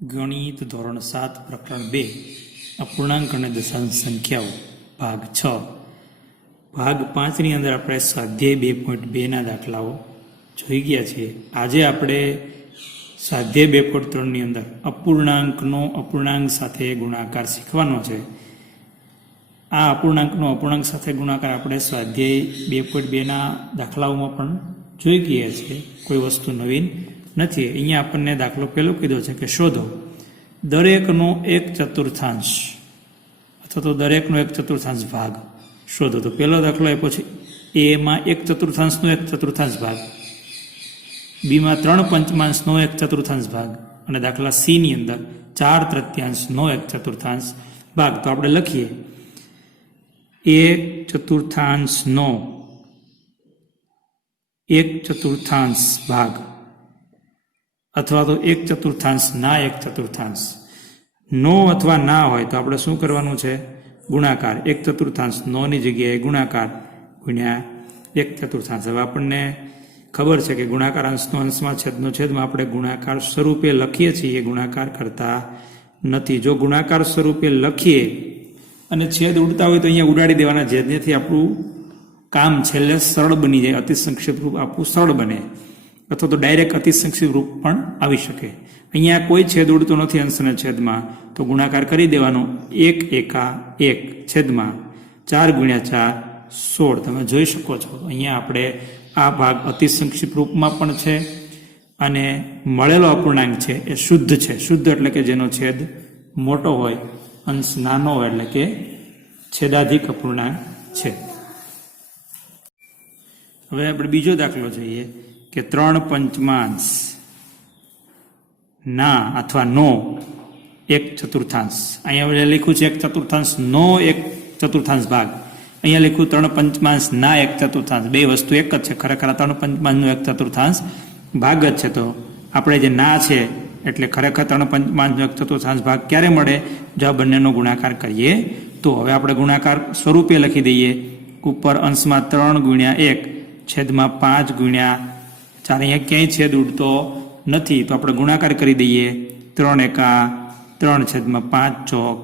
ગણિત ધોરણ 7 પ્રકરણ 2 અપૂર્ણાંક અને દશાંશ સંખ્યાઓ ભાગ 6 ભાગ 5 ની અંદર આપણે સ્વાધ્યાય 2.2 ના દાખલાઓ જોઈ ગયા છીએ. આજે આપણે સ્વાધ્યાય 2.3 ની અંદર અપૂર્ણાંકનો અપૂર્ણાંક સાથે ગુણાકાર શીખવાનો છે. આ અપૂર્ણાંકનો અપૂર્ણાંક સાથે ગુણાકાર આપણે સ્વાધ્યાય 2.2 ના દાખલાઓમાં પણ જોઈ ગયા છીએ. કોઈ વસ્તુ નવીન નથી. અહીંયા આપણને દાખલો પહેલો કીધો છે કે શોધો દરેકનો 1/4 અથવા તો દરેકનો 1/4 ભાગ શોધો. તો પહેલો દાખલો આપ્યો છે એમાં 1/4 નો 1/4 ભાગ, બીમાં 3/5 નો 1/4 ભાગ અને દાખલા સી ની અંદર 4/3 નો 1/4 ભાગ. તો આપણે લખીએ 1/4 નો 1/4 ભાગ અથવા તો 1/4 ના 1/4. નો અથવા ના હોય તો આપણે શું કરવાનું છે? ગુણાકાર. 1/4 નો ની જગ્યાએ ગુણાકાર ગુણ્યા 1/4. હવે આપણને ખબર છે કે ગુણાકાર અંશનો અંશમાં છેદનો છેદમાં આપણે ગુણાકાર સ્વરૂપે લખીએ છીએ, ગુણાકાર કરતા નથી. જો ગુણાકાર સ્વરૂપે લખીએ અને છેદ ઉડતા હોય તો અહીંયા ઉડાડી દેવાના, જેથી આપણું કામ છેલ્લે સરળ બની જાય. અતિ સંક્ષિપ્ત રૂપ આપવું સરળ બને, અથવા તો ડાયરેક્ટ અતિ સંક્ષિપ્ત રૂપ પણ આવી શકે. અહીંયા કોઈ છેદ ઉડતો નથી અંશના છેદમાં, તો ગુણાકાર કરી દેવાનો. 1 એકા 1 છેદમાં 4 ગુણ્યા 4 16. તમે જોઈ શકો છો અહીંયા આપણે આ ભાગ અતિ સંક્ષિપ્ત રૂપમાં પણ છે અને મળેલો અપૂર્ણાંક છે એ શુદ્ધ છે. શુદ્ધ એટલે કે જેનો છેદ મોટો હોય, અંશ નાનો હોય, એટલે કે છેદાધિક અપૂર્ણાંક છે. હવે આપણે બીજો દાખલો જોઈએ કે 3/5 ના અથવા નો 1/4. અહીંયા લખ્યું છે 1/4 નો 1/4 ભાગ, અહીંયા લખ્યું 3/5 ના 1/4. બે વસ્તુ એક જ છે. ખરેખર 3/5 નો 1/4 ભાગ જ છે. તો આપણે જે ના છે એટલે ખરેખર 3/5 નો 1/4 ભાગ ક્યારે મળે? જો આ બંનેનો ગુણાકાર કરીએ તો. હવે આપણે ગુણાકાર સ્વરૂપે લખી દઈએ. ઉપર અંશમાં 3 ગુણ્યા 1 છેદમાં 5 ગુણ્યા 4. અહીંયા ક્યાંય છેદ ઉડતો નથી, તો આપણે ગુણાકાર કરી દઈએ. 3 એકા 3 છેદમાં 5 ચોક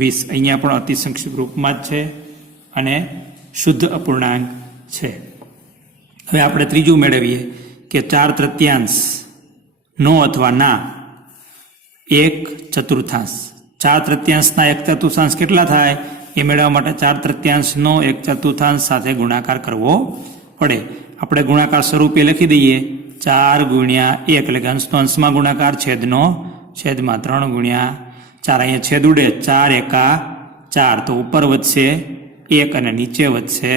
20. અહીંયા પણ અતિ સંક્ષિપ્ત રૂપમાં જ છે અને શુદ્ધ અપૂર્ણાંક છે. હવે આપણે ત્રીજું મેળવીએ કે 4/3 નો અથવા ના 1/4. 4/3 ના 1/4 કેટલા થાય એ મેળવવા માટે 4/3 નો 1/4 સાથે ગુણાકાર કરવો પડે. આપણે ગુણાકાર સ્વરૂપે લખી દઈએ. 4 ગુણ્યા 1 એટલે કે અંશનો અંશમાં ગુણાકાર, છેદનો છેદમાં 3 ગુણ્યા 4. અહીંયા છેદ ઉડે. 4 એકા 4, તો ઉપર વધશે 1 અને નીચે વધશે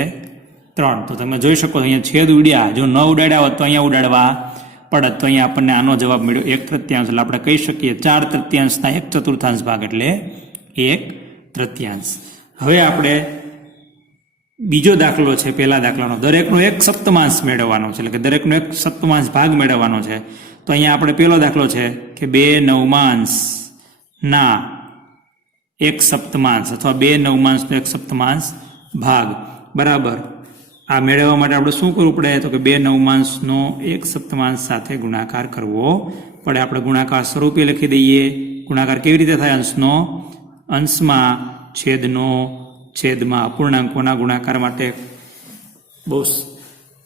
3. તો તમે જોઈ શકો અહીંયા છેદ ઉડ્યા. જો ન ઉડાડ્યા હોત તો અહીંયા ઉડાડવા પડત. તો અહીંયા આપણને આનો જવાબ મળ્યો 1/3. એટલે આપણે કહી શકીએ 4/3 ના 1/4 ભાગ એટલે 1/3. હવે આપણે બીજો દાખલો છે પહેલા દાખલાનો. દરેકનો 1/7 મેળવવાનો છે, એટલે કે દરેકનો 1/7 ભાગ મેળવવાનો છે. તો અહીંયા આપણે પહેલો દાખલો છે કે 2/9 ના 1/7 અથવા 2/9 નો 1/7 ભાગ બરાબર. આ મેળવવા માટે આપણે શું કરવું પડે? તો કે 2/9 નો 1/7 સાથે ગુણાકાર કરવો પડે. આપણે ગુણાકાર સ્વરૂપે લખી દઈએ. ગુણાકાર કેવી રીતે થાય? અંશનો અંશમાં, છેદનો છેદમાં. અપૂર્ણાંકોના ગુણાકાર માટે બહુ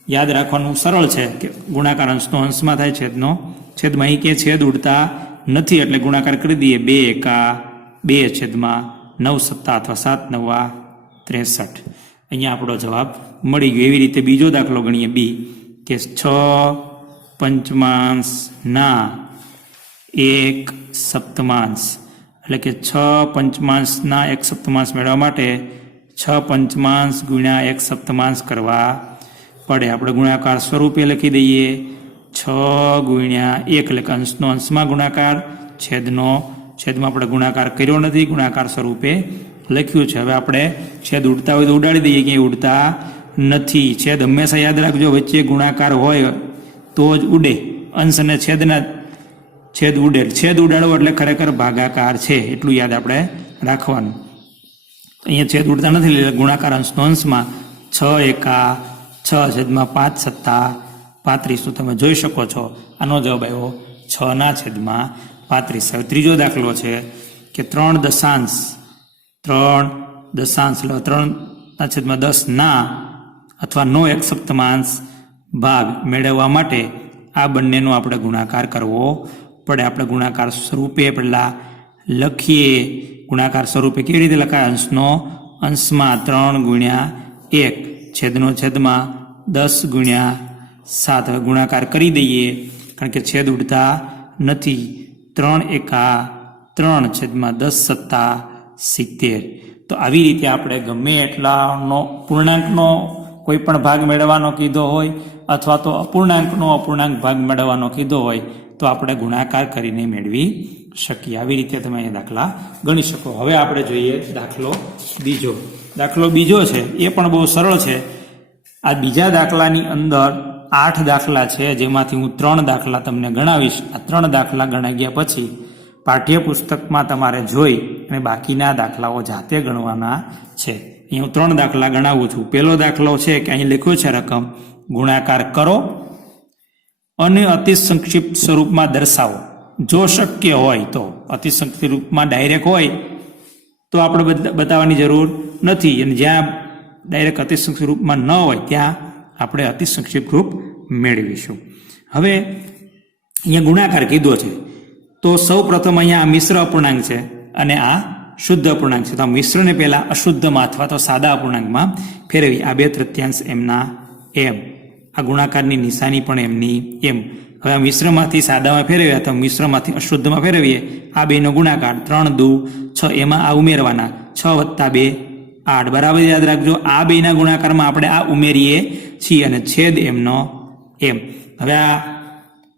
યાદ રાખવાનું સરળ છે કે ગુણાકાર અંશનો અંશમાં થાય, છેદનો છેદમાં. અહીં ક્યાંય છેદ ઉડતા નથી એટલે ગુણાકાર કરી દઈએ. 2 એકા 2 છેદમાં 9/7 અથવા 7/9 63. અહીંયા આપણો જવાબ મળી ગયો. એવી રીતે બીજો દાખલો ગણીએ બી કે 6/5 ના 1/7 એટલે કે 6/5 ના 1/7 મેળવવા માટે 6/5 ગુણ્યા 1/7 કરવા પડે. આપણે ગુણાકાર સ્વરૂપે લખી દઈએ. 6 ગુણ્યા 1 એટલે કે અંશનો અંશમાં ગુણાકાર, છેદનો છેદમાં. આપણે ગુણાકાર કર્યો નથી, ગુણાકાર સ્વરૂપે લખ્યું છે. હવે આપણે છેદ ઉડતા હોય તો ઉડાડી દઈએ, ક્યાંય ઉડતા નથી. છેદ હંમેશા યાદ રાખજો, વચ્ચે ગુણાકાર હોય તો જ ઉડે. અંશ અને છેદના છેદ ઉડે. છેદ ઉડાડવો એટલે ખરેખર ભાગાકાર છે, એટલું યાદ આપણે રાખવાનું. અહીંયા છેદ ઉડતા નથી એટલે ગુણાકાર અંશનો અંશમાં. 6 એકા 6 છેદમાં 5 + 7 35. તો તમે જોઈ શકો છો આનો જવાબ આવ્યો 6/35. 35. હવે ત્રીજો દાખલો છે કે 3 દશાંશ એટલે 3/10 ના અથવા નો 1/7 ભાગ મેળવવા માટે આ બંનેનો આપણે ગુણાકાર કરવો પડે. આપણે ગુણાકાર સ્વરૂપે પહેલા લખીએ. ગુણાકાર સ્વરૂપે કેવી રીતે લખાય? અંશનો અંશમાં 3 ગુણ્યા 1 છેદનો છેદમાં 10 ગુણ્યા 7. હવે ગુણાકાર કરી દઈએ કારણ કે છેદ ઉડતા નથી. 3 એકા 3 છેદમાં 10 સત્તા 70. તો આવી રીતે આપણે ગમે એટલાનો પૂર્ણાંકનો કોઈ પણ ભાગ મેળવવાનો કીધો હોય અથવા તો અપૂર્ણાંક ભાગ મેળવવાનો કીધો હોય તો આપણે ગુણાકાર કરીને મેળવી શકીએ. આવી રીતે તમે અહીંયા દાખલા ગણી શકો. હવે આપણે જોઈએ દાખલો બીજો છે. એ પણ બહુ સરળ છે. આ બીજા દાખલાની અંદર 8 દાખલા છે, જેમાંથી હું 3 દાખલા તમને ગણાવીશ. આ 3 દાખલા ગણાઈ ગયા પછી પાઠ્યપુસ્તકમાં તમારે જોઈ અને બાકીના દાખલાઓ જાતે ગણવાના છે. અહીં હું 3 દાખલા ગણાવું છું. પહેલો દાખલો છે કે અહીં લખ્યો છે રકમ ગુણાકાર કરો અને અતિ સંક્ષિપ્ત સ્વરૂપમાં દર્શાવો. જો શક્ય હોય તો. અતિ સંક્ષિપ્ત રૂપમાં ડાયરેક્ટ હોય તો આપણે બતાવવાની જરૂર નથી, અને જ્યાં ડાયરેક્ટ અતિ સંક્ષિપ્ત રૂપમાં ન હોય ત્યાં આપણે અતિ સંક્ષિપ્ત રૂપ મેળવીશું. હવે અહીંયા ગુણાકાર કીધો છે તો સૌ પ્રથમ અહીંયા આ મિશ્ર અપૂર્ણાંક છે અને આ શુદ્ધ અપૂર્ણાંક છે. તો આ મિશ્રને પહેલા અશુદ્ધમાં અથવા તો સાદા અપૂર્ણાંકમાં ફેરવી. આ 2/3 એમના એમ. આ ગુણાકારની નિશાની પણ એમની એમ. હવે આ મિશ્રમાંથી સાદામાં ફેરવ્યા તો મિશ્રમાંથી અશુદ્ધમાં ફેરવીએ. આ બેનો ગુણાકાર 3 દુ 6. એમાં આ ઉમેરવાના 6 + 2 8. બરાબર યાદ રાખજો. આ બેના ગુણાકારમાં આપણે આ ઉમેરીએ છીએ અને છેદ એમનો એમ. હવે આ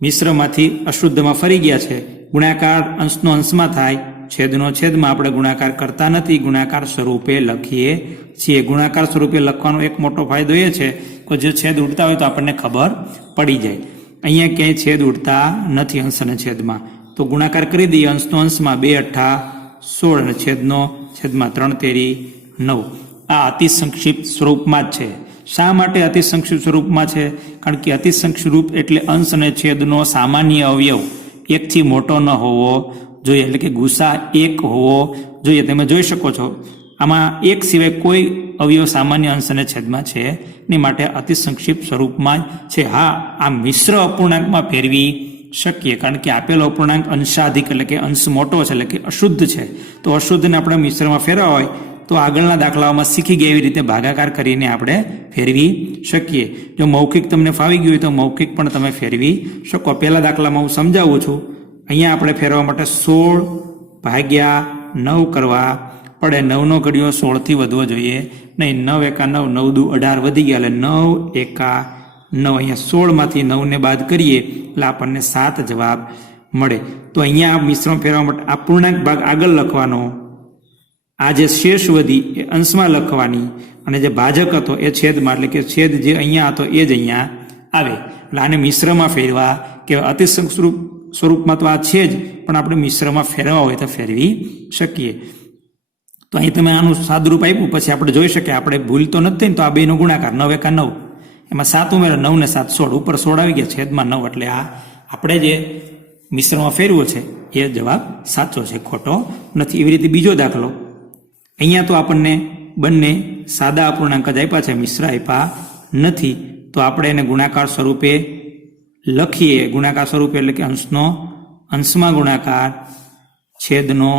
મિશ્રમાંથી અશુદ્ધમાં ફરી ગયા છે. ગુણાકાર અંશનો અંશમાં થાય, છેદનો છેદમાં આપણે ગુણાકાર કરતા નથી, ગુણાકાર સ્વરૂપે લખીએ છીએ. ગુણાકાર સ્વરૂપે લખવાનો એક મોટો ફાયદો એ છે કે જો છેદ ઉડતા હોય તો આપણને ખબર પડી જાય. અહીંયા ક્યાંય છેદ ઉડતા નથી અંશ અને છેદમાં, તો ગુણાકાર કરી દઈએ. અંશનો અંશમાં 2 × 8 = 16 અને છેદનો છેદમાં 3 × 3 = 9. આ અતિ સંક્ષિપ્ત સ્વરૂપમાં જ છે. શા માટે અતિ સંક્ષિપ્ત સ્વરૂપમાં છે? કારણ કે અતિ સંક્ષિપ્ત રૂપ એટલે અંશ અને છેદનો સામાન્ય અવયવ 1 થી મોટો ન હોવો જોઈએ, એટલે કે ગુસા 1 હોવો જોઈએ. તમે જોઈ શકો છો આમાં 1 સિવાય કોઈ અવયવ સામાન્ય અંશ અને છેદમાં છે ને, માટે અતિ સંક્ષિપ્ત સ્વરૂપમાં છે. હા, આ મિશ્ર અપૂર્ણાંકમાં ફેરવી શકીએ કારણ કે આપેલો અપૂર્ણાંક અંશાધિક એટલે કે અંશ મોટો છે, એટલે કે અશુદ્ધ છે. તો અશુદ્ધને આપણે મિશ્રમાં ફેરવા હોય તો આગળના દાખલાઓમાં શીખી ગયા એવી રીતે ભાગાકાર કરીને આપણે ફેરવી શકીએ. જો મૌખિક તમને ફાવી ગયું હોય તો મૌખિક પણ તમે ફેરવી શકો. પહેલા દાખલામાં હું સમજાવું છું. અહીંયા આપણે ફેરવા માટે 16/9 કરવા પડે. 9નો ઘડિયો 16થી વધવો જોઈએ નહીં. 9 એકા 9, 9 દુ 18 વધી ગયા એટલે 9 એકા 9. અહીંયા 16માંથી 9ને બાદ કરીએ એટલે આપણને 7 જવાબ મળે. તો અહીંયા મિશ્રણ ફેરવા માટે આ પૂર્ણાંક ભાગ આગળ લખવાનો, આ જે શેષ વધી એ અંશમાં લખવાની, અને જે ભાજક હતો એ છેદમાં, એટલે કે છેદ જે અહીંયા હતો એ જ અહીંયા આવે. એટલે આને મિશ્રમાં ફેરવા કે અતિ સંક્ષિપ્ત સ્વરૂપમાં તો આ છે જ, પણ આપણે મિશ્રમાં ફેરવા હોય તો ફેરવી શકીએ. તો અહીં તમે આનું સાદુરૂપ આપ્યું પછી આપણે જોઈ શકીએ આપણે ભૂલ તો નથી ને. તો આ બેનો ગુણાકાર 9 એકા 9, એમાં 7 ઉમેરો, 9 ને 7 16, ઉપર 16 આવી ગયા, છેદમાં 9. એટલે આ આપણે જે મિશ્રમાં ફેરવો છે એ જવાબ સાચો છે, ખોટો નથી. એવી રીતે બીજો દાખલો. અહીંયા તો આપણને બંને સાદા અપૂર્ણાંક જ આપ્યા છે, મિશ્ર આપ્યા નથી. તો આપણે એને ગુણાકાર સ્વરૂપે લખીએ. ગુણાકાર સ્વરૂપે એટલે કે અંશનો અંશમાં ગુણાકાર, છેદનો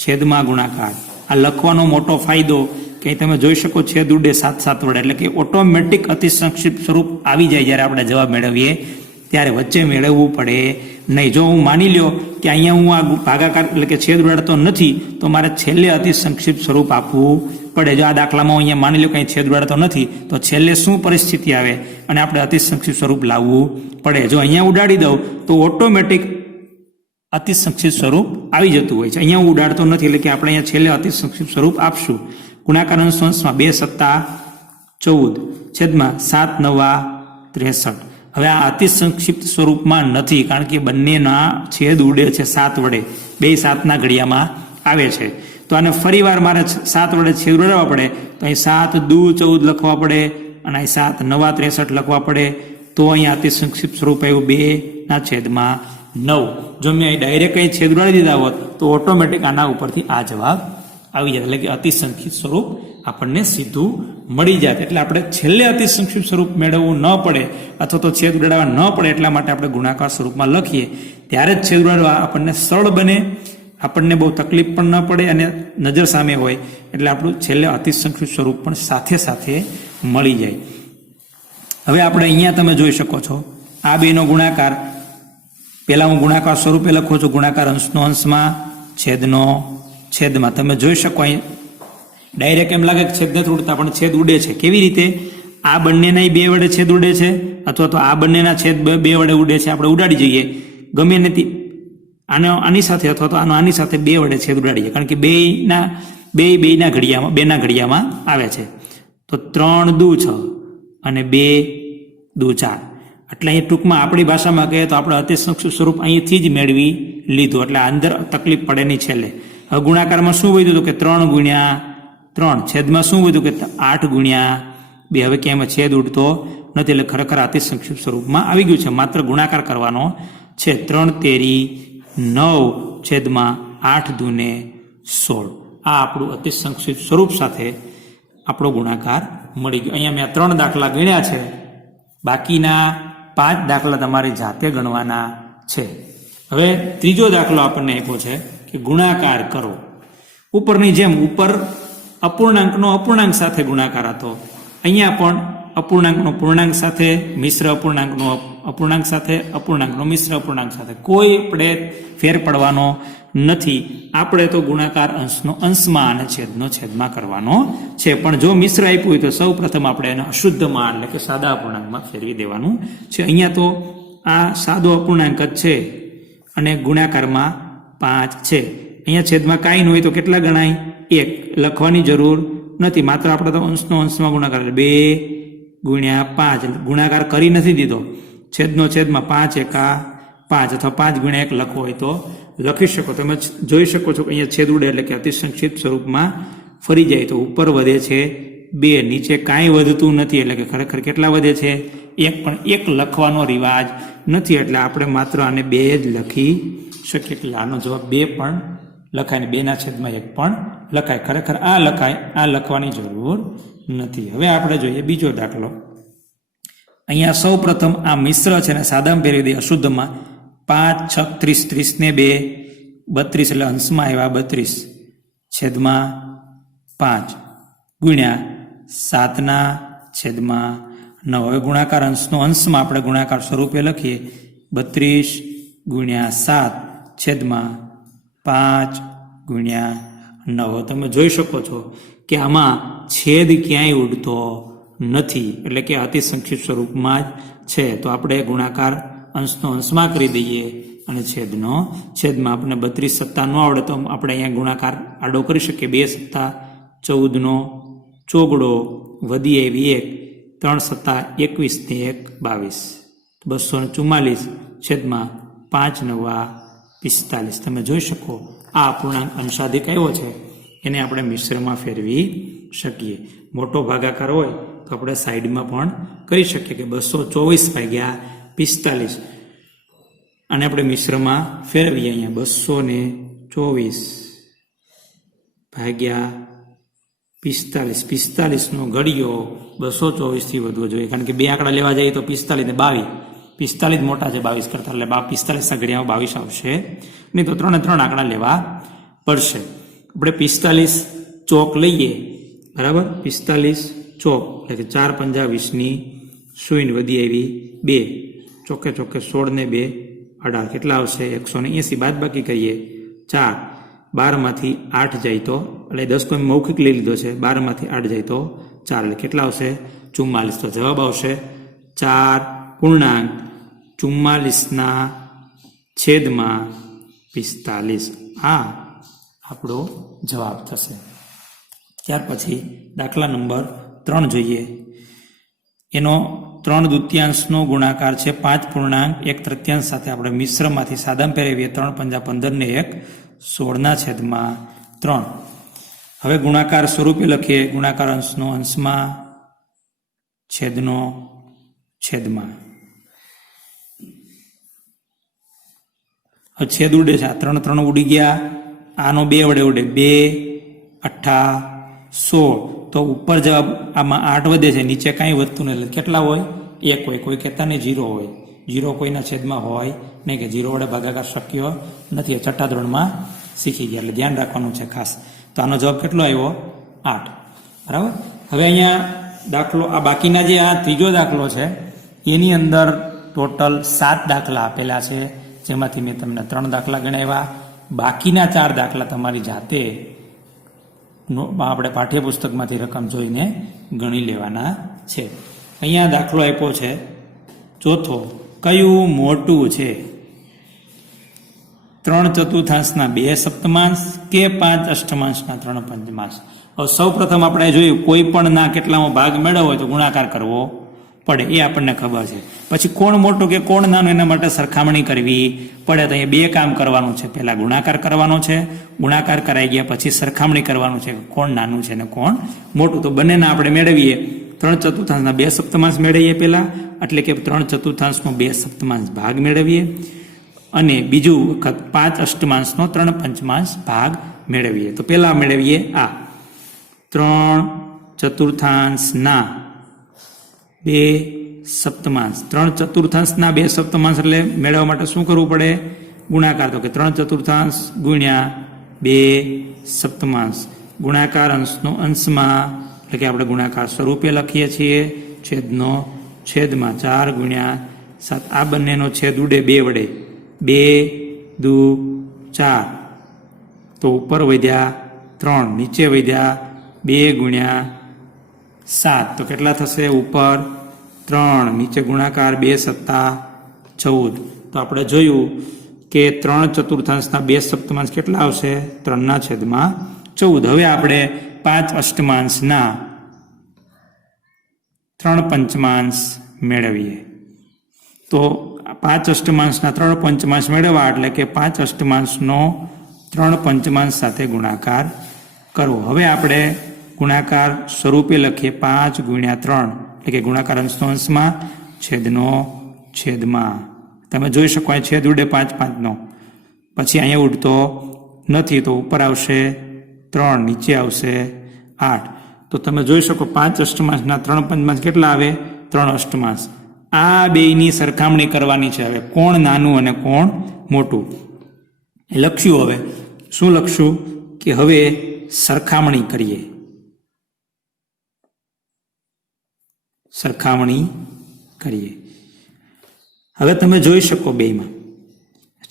છેદમાં ગુણાકાર. આ લખવાનો મોટો ફાયદો કે તમે જોઈ શકો છેદ ઉડે 7 વડે, એટલે કે ઓટોમેટિક અતિ સંક્ષિપ્ત સ્વરૂપ આવી જાય જ્યારે આપણે જવાબ મેળવીએ ત્યારે. વચ્ચે મેળવવું પડે નહીં. જો હું માની લ્યો કે અહીંયા હું આ ભાગાકાર એટલે કે છેદ ઉડાડતો નથી તો મારે છેલ્લે અતિ સંક્ષિપ્ત સ્વરૂપ આપવું પડે. જો આ દાખલામાં અહીંયા માની લો કંઈ છેદ ઉડાડતો નથી તો છેલ્લે શું પરિસ્થિતિ આવે અને આપણે અતિ સંક્ષિપ્ત સ્વરૂપ લાવવું પડે. જો અહીંયા ઉડાડી દઉં તો ઓટોમેટિક અતિ સંક્ષિપ્ત સ્વરૂપ આવી જતું હોય છે. અહીંયા હું ઉડાડતો નથી એટલે કે આપણે અહીંયા છેલ્લે અતિ સંક્ષિપ્ત સ્વરૂપ આપશું. ગુણાકાર અંશમાં 2 + 7 = 14 છેદમાં 7 × 9 = 63. હવે આ અતિ સંક્ષિપ્ત સ્વરૂપમાં નથી કારણ કે બંનેના છેદ ઉડે છે 7 વડે, બે 7ના ઘડિયામાં આવે છે. તો આને ફરીવાર મારે 7 વડે છેદ ઉડાડવા પડે. તો અહીં 7 દુ 14 લખવા પડે અને અહીં 7 × 9 = 63 લખવા પડે. તો અહીંયા અતિ સંક્ષિપ્ત સ્વરૂપ આવ્યું 2/4. 9. જો મેં અહીં ડાયરેક્ટ અહીં છેદ ઉડાડી દીધા હોત તો ઓટોમેટિક આના ઉપરથી આ જવાબ આવી જાય, એટલે કે અતિસંખ્યિત સ્વરૂપ આપણને સીધું મળી જાય. એટલે આપણે છેલ્લે અતિસંખ્યિત સ્વરૂપ મેળવવું ન પડે અથવા તો છેદ ઉડાડવા ન પડે એટલા માટે આપણે ગુણાકાર સ્વરૂપમાં લખીએ, ત્યારે જ છેદ ઉડાડવા આપણને સરળ બને, આપણને બહુ તકલીફ પણ ન પડે અને નજર સામે હોય, એટલે આપણું છેલ્લે અતિસંખ્યિત સ્વરૂપ પણ સાથે સાથે મળી જાય. હવે આપણે અહીંયા તમે જોઈ શકો છો આ બેનો ગુણાકાર, પહેલા હું ગુણાકાર સ્વરૂપે લખું છું, ગુણાકાર અંશનો અંશમાં, છેદનો છેદમાં. તમે જોઈ શકો અહીં ડાયરેક્ટ એમ લાગે કે છેદ નથી ઉડતા, પણ છેદ ઉડે છે. કેવી રીતે? આ બંનેના 2 વડે છેદ ઉડે છે, અથવા તો આ બંનેના છેદ 2 વડે ઉડે છે. આપણે ઉડાડી જઈએ ગમે નથી, આની સાથે અથવા તો આની સાથે 2 વડે છેદ ઉડાડીએ, કારણ કે બેના ઘડિયામાં આવે છે. તો 3 દુ 6 અને 2 દુ 4. એટલે અહીં ટૂંકમાં આપણી ભાષામાં કહીએ તો આપણે અતિસંખ્યિત સ્વરૂપ અહીંથી જ મેળવી લીધું, એટલે અંદર તકલીફ પડે નહીં છેલ્લે. હવે ગુણાકારમાં શું વધ્યું હતું કે 3 ગુણ્યા 3, છેદમાં શું વધ્યું કે 8 ગુણ્યા 2. હવે ક્યાંય છેદ ઉડતો નથી, એટલે ખરેખર અતિસંખ્યિત સ્વરૂપમાં આવી ગયું છે. માત્ર ગુણાકાર કરવાનો છે. 3 તેરી 9 છેદમાં 8 દુને 16. આ આપણું અતિસંખ્યિત સ્વરૂપ સાથે આપણો ગુણાકાર મળી ગયો. અહીંયા મેં 3 દાખલા ગણ્યા છે, બાકીના 5 દાખલા તમારે જાતે ગણવાના છે. હવે ત્રીજો દાખલો આપણને આપ્યો છે કે ગુણાકાર કરો. ઉપરની જેમ ઉપર અપૂર્ણાંકનો અપૂર્ણાંક સાથે ગુણાકાર હતો, અહીંયા પણ અપૂર્ણાંકનો પૂર્ણાંક સાથે, મિશ્ર અપૂર્ણાંકનો અપૂર્ણાંક સાથે, અપૂર્ણાંકનો મિશ્ર અપૂર્ણાંક સાથે. કોઈ આપણે ફેર પડવાનો નથી. આપણે તો ગુણાકાર અંશનો અંશમાં અને છેદનો છેદમાં કરવાનો છે. પણ જો મિશ્ર આપ્યું હોય તો સૌ પ્રથમ આપણે એને અશુદ્ધમાં એટલે કે સાદા અપૂર્ણાંકમાં ફેરવી દેવાનું છે. અહીંયા તો આ સાદો અપૂર્ણાંક જ છે અને ગુણાકારમાં 5 છે. અહીંયા છેદમાં કાંઈ ન હોય તો કેટલા ગણાય? 1. લખવાની જરૂર નથી, માત્ર આપણે તો અંશનો અંશમાં ગુણાકાર 2 ગુણ્યા 5 ગુણાકાર કરી નથી દીધો. છેદનો છેદમાં 5 એકા 5 અથવા 5 ગુણ્યા 1 લખવો હોય તો લખી શકો. તમે જોઈ શકો છો કે અહીંયા છેદ ઉડે એટલે કે અતિસંક્ષિપ્ત સ્વરૂપમાં ફરી જાય તો ઉપર વધે છે 2, નીચે કાંઈ વધતું નથી, એટલે કે ખરેખર કેટલા વધે છે? 1. પણ 1 લખવાનો રિવાજ નથી, એટલે આપણે માત્ર આને 2 જ લખી શકીએ. એટલે આનો જવાબ 2 પણ લખાય ને 2 ના છેદમાં 1 પણ લખાય. ખરેખર આ લખાય, આ લખવાની જરૂર નથી. હવે આપણે જોઈએ બીજો દાખલો. અહીંયા સૌ પ્રથમ આ મિશ્ર છે ને સાદામાં ફેરવી દઈએ અશુદ્ધમાં. 5 6 30, 30 ને 2 32, એટલે અંશમાં આવ્યા 32 છેદમાં 5 ગુણ્યા 7 ના છેદમાં 9. હવે ગુણાકાર અંશનો અંશમાં આપણે ગુણાકાર સ્વરૂપે લખીએ 32 ગુણ્યા 7 છેદમાં 5 ગુણ્યા 9. તમે જોઈ શકો છો કે આમાં છેદ ક્યાંય ઉડતો નથી, એટલે કે અતિસંખ્યિત સ્વરૂપમાં જ છે. તો આપણે ગુણાકાર અંશનો અંશમાં કરી દઈએ અને છેદનો છેદમાં. આપણે 32 સત્તા ન આવડે તો આપણે અહીંયા ગુણાકાર આડો કરી શકીએ. 2 સત્તા 14નો ચોગડો વધી આવી 1, 3 સત્તા 21 ને 1 22, 244 છેદમાં 5 નવા 45. તમે જોઈ શકો આ અપૂર્ણાંક અંશાધિક આવ્યો છે, એને આપણે મિશ્રમાં ફેરવી શકીએ. મોટો ભાગાકાર હોય તો આપણે સાઈડમાં પણ કરી શકીએ કે 224 ભાગ્યા 45, અને આપણે મિશ્રમાં ફેરવીએ. અહીંયા 224 ભાગ્યા 45, 45નો ઘડિયો 224 થી વધવો જોઈએ, કારણ કે 2 આંકડા લેવા જઈએ તો 45 ને 22, 45 મોટા છે 22 કરતા, એટલે 45ના ઘડિયામાં 22 આવશે નહીં, તો 3 ને 3 આંકડા લેવા પડશે. આપણે 45 ચોક લઈએ, બરાબર? 45 ચોક એટલે કે 4 5 20ની શૂન્ય વધી આવી 2, ચોકે ચોકે 16 ને 2 18, કેટલા આવશે? 180. બાદ બાકી કરીએ 4, 12માંથી 8 જાય તો, એટલે 10 કોઈ મૌખિક લઈ લીધો છે, 12માંથી 8 જાય તો 4, એટલે કેટલા આવશે? 44. તો જવાબ આવશે 4.44 છેદમાં 45. આ આપણો જવાબ થશે. ત્યાર પછી દાખલા નંબર 3 જોઈએ. એનો 3/2 ગુણાકાર છે 5.1/3 સાથે. આપણે મિશ્રમાંથી સાદામાં ફેરવીએ 3 5 15 ને 1 16/3. હવે ગુણાકાર સ્વરૂપે લખીએ ગુણાકાર અંશનો અંશમાં છેદનો છેદમાં. હવે છેદ ઉડે છે, આ 3 3 ઉડી ગયા, આનો 2 વડે ઉડે, 2 8 16, તો ઉપર જવાબ આમાં 8 વધે છે, નીચે કાંઈ વધતું નથી. કેટલા હોય? 1 હોય. કોઈ કહેતા નહીં 0 હોય. 0 કોઈના છેદમાં હોય નહીં, કે 0 વડે ભાગાકાર શક્ય નથી. છઠ્ઠા ધોરણમાં શીખી ગયા, એટલે ધ્યાન રાખવાનું છે ખાસ. તો આનો જવાબ કેટલો આવ્યો? 8. બરાબર. હવે અહીંયા દાખલો, આ બાકીના જે આ ત્રીજો દાખલો છે એની અંદર ટોટલ 7 દાખલા આપેલા છે, જેમાંથી મેં તમને 3 દાખલા ગણાવ્યા. બાકીના 4 દાખલા તમારી જાતે આપણે પાઠ્યપુસ્તકમાંથી રકમ જોઈને ગણી લેવાના છે. અહીંયા દાખલો આપ્યો છે ચોથો, કયું મોટું છે? 3/4 2 સપ્તમાંશ કે 5 અષ્ટમાંશના 3 પંચમાંશ? હવે સૌ પ્રથમ આપણે જોયું, કોઈ પણ ના કેટલામાં ભાગ મેળવવો હોય તો ગુણાકાર કરવો પડે, એ આપણને ખબર છે. પછી કોણ મોટું કે કોણ નાનું એના માટે સરખામણી કરવી પડે. તો અહીંયા 2 કામ કરવાનું છે. પહેલા ગુણાકાર કરવાનો છે, ગુણાકાર કરાઈ ગયા પછી સરખામણી કરવાનું છે, કોણ નાનું છે ને કોણ મોટું. તો બંનેના આપણે મેળવીએ. 3/4 2 સપ્તમાંશ મેળવીએ પહેલા, એટલે કે 3/4 2 સપ્તમાંશ ભાગ મેળવીએ, અને બીજું વખત 5 અષ્ટમાંશનો 3 પંચમાંશ ભાગ મેળવીએ. તો પહેલા મેળવીએ આ 3/4 2 સપ્તમાંશ. 3/4 2 સપ્તમાંશ એટલે મેળવવા માટે શું કરવું પડે? ગુણાકાર. તો કે 3/4 ગુણ્યા 2 સપ્તમાંશ, ગુણાકાર અંશનો અંશમાં, એટલે કે આપણે ગુણાકાર સ્વરૂપે લખીએ છીએ, છેદનો છેદમાં, 4 ગુણ્યા 7. આ બંનેનો છેદ ઉડે 2 વડે, 2 દુ 4, તો ઉપર વધ્યા 3, નીચે વધ્યા 2 ગુણ્યા 7, તો કેટલા થશે? ઉપર 3, નીચે ગુણાકાર 2 સત્તા 14. તો આપણે જોયું કે 3/4 2 સપ્તમાંશ કેટલા આવશે? 3/14. હવે આપણે 5 અષ્ટમાંશના 3 પંચમાંશ મેળવીએ. તો 5 અષ્ટમાંશના 3 પંચમાંશ મેળવવા એટલે કે 5 અષ્ટમાંશનો 3 પંચમાંશ સાથે ગુણાકાર કરવો. હવે આપણે ગુણાકાર સ્વરૂપે લખીએ, 5 ગુણ્યા 3, એટલે કે ગુણાકાર અંશનો અંશમાં, છેદનો છેદમાં. તમે જોઈ શકો અહીં છેદ ઉડે 5 5નો, પછી અહીંયા ઉડતો નથી, તો ઉપર આવશે 3, નીચે આવશે 8. તો તમે જોઈ શકો 5 અષ્ટમાંશના 3 પંચમાંશ કેટલા આવે? 3 અષ્ટમાંશ. આ બેયની સરખામણી કરવાની છે. હવે કોણ નાનું અને કોણ મોટું એ લખ્યું. હવે શું લખશું? કે હવે સરખામણી કરીએ. સરખામણી કરીએ. હવે તમે જોઈ શકો બેયમાં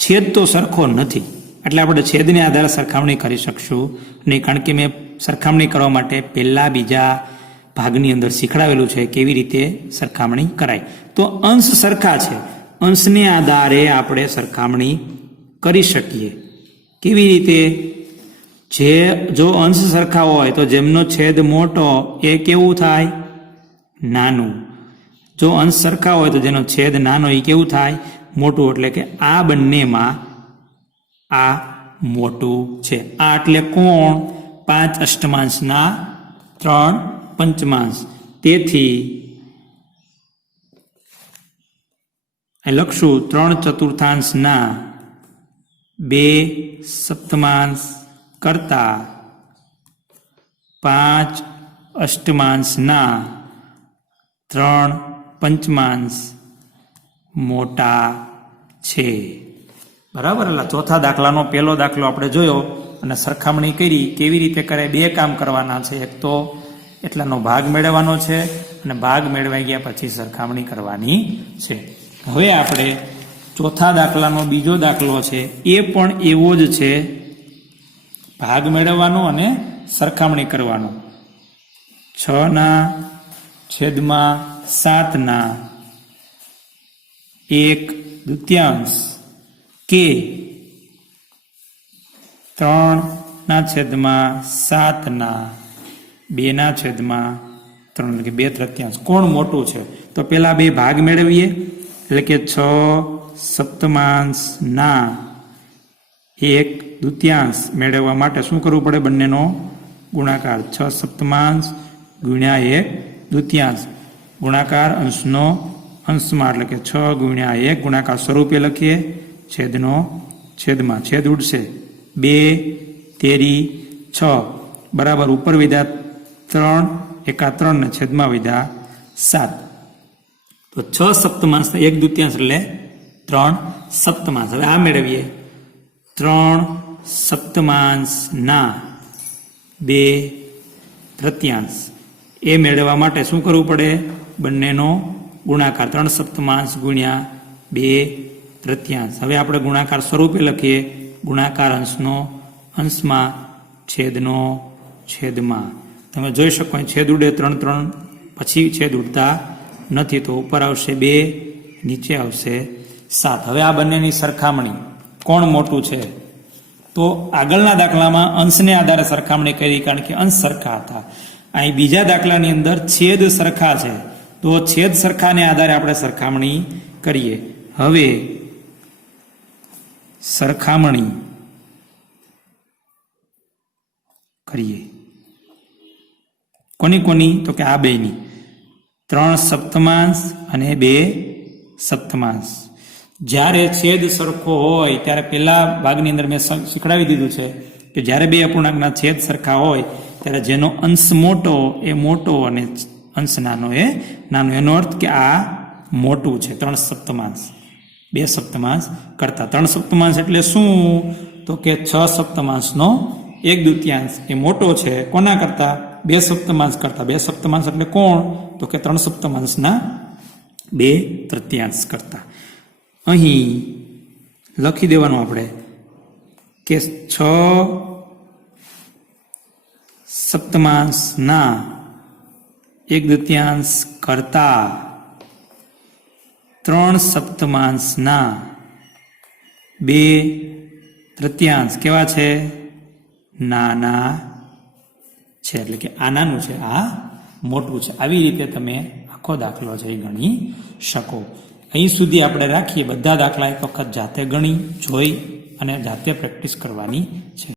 છેદ તો સરખો નથી, એટલે આપણે છેદને આધારે સરખામણી કરી શકશું નહીં, કારણ કે મેં સરખામણી કરવા માટે પહેલા બીજા ભાગની અંદર શીખડાવેલું છે કેવી રીતે સરખામણી કરાય. તો અંશ સરખા છે, અંશને આધારે આપણે સરખામણી કરી શકીએ. કેવી રીતે? જો અંશ સરખા હોય તો જેમનો છેદ મોટો એ કેવું થાય? નાનું. જો અંશ સરખા હોય તો જેનો છેદ નાનો એ કેવું થાય? મોટું. એટલે કે આ બંનેમાં આ મોટું છે. આ એટલે કોણ? 5 અષ્ટમાંશના 3 પંચમાંશ. તેથી લખશું 3/4 2 સપ્તમાંશ કરતા 5 અષ્ટમાંશના 3 પંચમાંશ મોટા છે. બરાબર. એટલે ચોથા દાખલાનો પહેલો દાખલો આપણે જોયો અને સરખામણી કરી. કેવી રીતે કરે? 2 કામ કરવાના છે. એક તો એટલાનો ભાગ મેળવવાનો છે, અને ભાગ મેળવાઈ ગયા પછી સરખામણી કરવાની છે. હવે આપણે ચોથા દાખલાનો બીજો દાખલો છે, એ પણ એવો જ છે. ભાગ મેળવવાનો અને સરખામણી કરવાનો. 6/7 1/2 કે 3/7 2/3, એટલે કે 2/3. કોણ મોટું છે? તો પેલા બે ભાગ મેળવીએ, એટલે કે 6 સપ્તમાંશના 1/2 મેળવવા માટે શું કરવું પડે? બંનેનો ગુણાકાર. 6 સપ્તમાંશ ગુણ્યા 1/2, ગુણાકાર અંશનો અંશમાં, એટલે કે 6 ગુણ્યા 1, ગુણાકાર સ્વરૂપે લખીએ, છેદનો છેદમાં છેદ ઉડશે 2 તેરી 6 બરાબર ઉપર વિધા 3 એકા 3 ને છેદમાં વિધા 7 તો 6 સપ્તમાંશ 1/2 એટલે 3 સપ્તમાંશ. હવે આ મેળવીએ 3 સપ્તમાંશના 2/3 એ મેળવવા માટે શું કરવું પડે? બંનેનો ગુણાકાર 3 સપ્તમાંશ ગુણ્યા 2/3. હવે આપણે ગુણાકાર સ્વરૂપે લખીએ ગુણાકાર અંશનો અંશમાં છેદનો છેદમાં. તમે જોઈ શકો છેદ ઉડે 3 પછી છેદ ઉડતા નથી તો ઉપર આવશે 2 નીચે આવશે 7. હવે આ બંનેની સરખામણી કોણ મોટું છે? તો આગળના દાખલામાં અંશને આધારે સરખામણી કરી કારણ કે અંશ સરખા હતા. અહીં બીજા દાખલાની અંદર છેદ સરખા છે તો છેદ સરખાને આધારે આપણે સરખામણી કરીએ. હવે સરખામણી કરીએ કોની? તો કે આ બેની 3 સપ્તમાંશ અને 2 સપ્તમાંશ. જ્યારે છેદ સરખો હોય ત્યારે પેલા ભાગની અંદર મેં શીખડાવી દીધું છે કે જ્યારે બે અપૂર્ણાંકના છેદ સરખા હોય ત્યારે જેનો અંશ મોટો એ મોટો અને અંશ નાનો એ નાનો. એનો અર્થ કે આ મોટું છે 3 સપ્તમાંશ 2 સપ્તમાંશ કરતા. 3 સપ્તમાંશ એટલે શું? તો કે 6 સપ્તમાંશનો 1/2 એ મોટો છે કોના કરતા? 2 સપ્તમાંશ કરતા. 2 સપ્તમાંશ એટલે કોણ? તો કે 3 સપ્તમાંશના 2/3 કરતા. અહીં લખી દેવાનું આપણે કે 6 સપ્તમાંશના 1/2 કરતા 3 સપ્તમાંશના 2/3 કેવા છે? નાના છે. એટલે કે આ નાનું છે આ મોટું છે. આવી રીતે તમે આખો દાખલો છે એ ગણી શકો. અહીં સુધી આપણે રાખીએ. બધા દાખલા એક વખત જાતે ગણી જોઈ અને જાતે પ્રેક્ટિસ કરવાની છે.